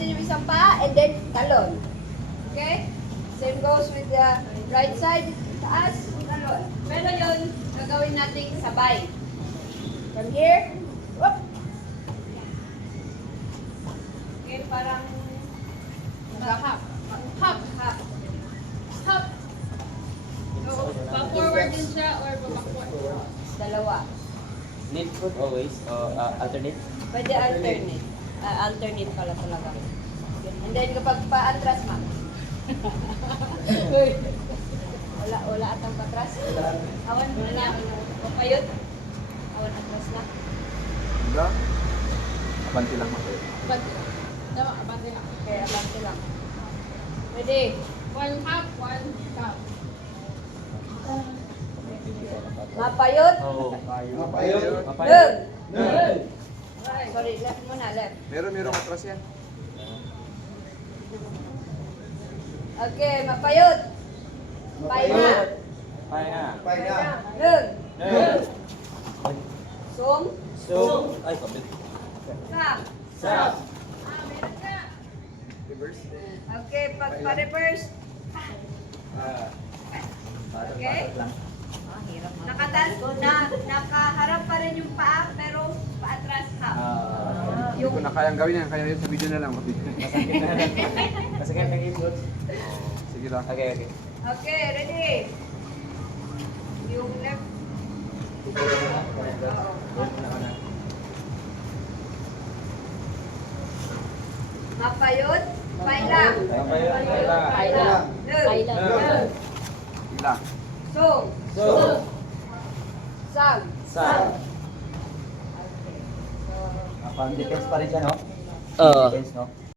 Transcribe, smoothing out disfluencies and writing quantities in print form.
natin yung isang paa and then talon. Okay? Same goes with the right side. Taas, talon. Pero yun, gagawin natin sabay. From here, whoop. Okay, parang hop. Hop. Hop. Hop. So, pa-forward din siya or pa-backward? Dalawa. Lead foot always, alternate. Pwede alternate. Alternate pala talaga. And then kapag pa-atras, ma'am. Wala atang patras. Awan mo na lang. Papayot. Awan atras na. Diba? Abanti lang ako. Abante. Tama, abante lang. Okay, abante lang. Ready? One half, one half. Mapayot. Oo. Mapayot. Lug. Right. Sorry, left muna, left. Meron atras yan. Okay, mapayot. Paina. Pahinga. Lug. Lug. Sum. So, ay, kapit. Sam. Sarap. Reverse. Okay, pag pa-reverse. Okay? Nakaharap pa rin yung paa, pero paatras ha. Hindi ko na kayang gawin yan. Kaya yun sa video na lang. Masakit ng ibot. Sige lang. Okay. Okay, ready? Yung left. Mapayot. Pailang. Pailang. Lug. Ila. Sum. So, Sam. sa. Okay. So, Pang defense pa rin siya, no? Oo. Defense, no?